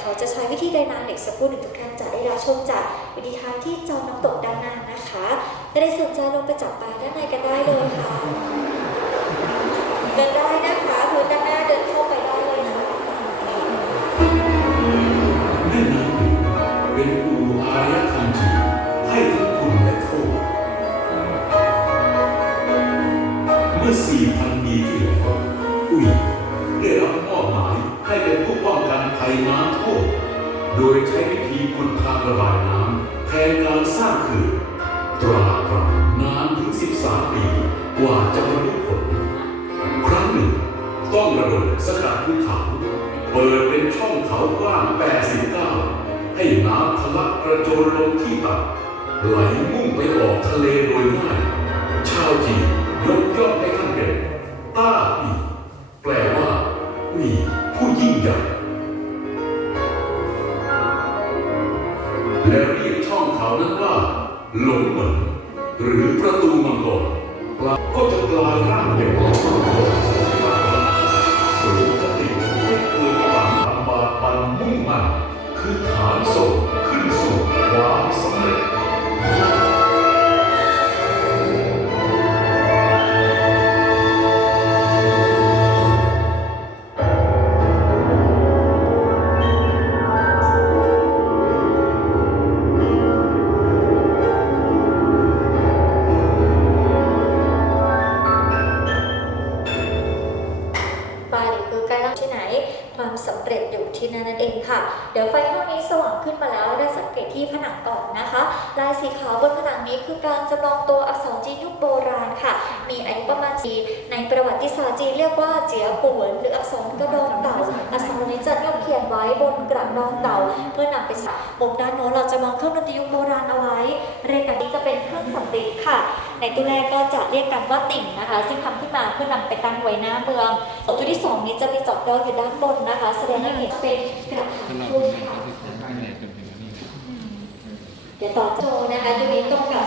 เขาจะใช้วิธีใดนานเด็กสักครู่หนึ่งทุกท่านจะได้รับชมจากวิธีทางที่จอน้ำตกด้านหน้านะคะถ้าได้สนใจลงไปจับปลาด้านในกันได้เลยค่ะเดินได้นะคะพื้นด้านหน้าเดินเข้าไปได้เลยค่ะแม่น้ำเป็นอูอารยคันธีให้ทั้งคุณและโทษเมื่อ4,000ปีที่แล้วอุ้ย ภัยน้ำท่วมโดยใช้วิธีขุดทางระบายน้ำแทนการสร้างเขื่อนตราบรำนานถึง 13 ปี กว่าจะบรรลุผล ครั้งหนึ่ง ต้องระดมสกัดภูเขาเปิดเป็นช่องเขากว้าง 89 ให้น้ำทะลักกระโจนลงที่ต่ำไหลมุ่งไปออกทะเลโดยง่าย ชาวจีนยกย่องใน และเรียกช่องเขานั้นว่าหลงเหมินหรือประตูมังกรก็จะกลายร่างเป็น ความสำเร็จอยู่ที่นั่นนั่นเองค่ะ เดี๋ยวไฟห้องนี้สว่างขึ้นมาแล้วได้สังเกตที่ผนังก่อนนะคะ ลายสีขาวบนผนังนี้คือการจำลองตัวอักษรจีนยุคโบราณค่ะ มีอายุประมาณปีในประวัติศาสตร์จีนเรียกว่าเจียปวนหรืออักษรกระดองเต่าอักษร ไว้บนกระดองเก่าเพื่อนำไปใช้มุมด้านโน้นเราจะมองเครื่องดนตรียุคโบราณเอาไว้ เรียกกันนี้จะเป็นเครื่องสำริดค่ะ ในตู้แรกก็จะเรียกกันว่าติ่งนะคะ ซึ่งทำขึ้นมาเพื่อนำไปตั้งไว้หน้าเมืองตัวที่สองนี้จะมีจอกดาวอยู่ด้านบนนะคะ แสดงให้เห็นเป็นกระถางถ้าเราทูบทำค่ะก็คือของได้เนี่ยจนถึงวันนี้เดี๋ยวต่อโจนะคะตัวนี้กำกับ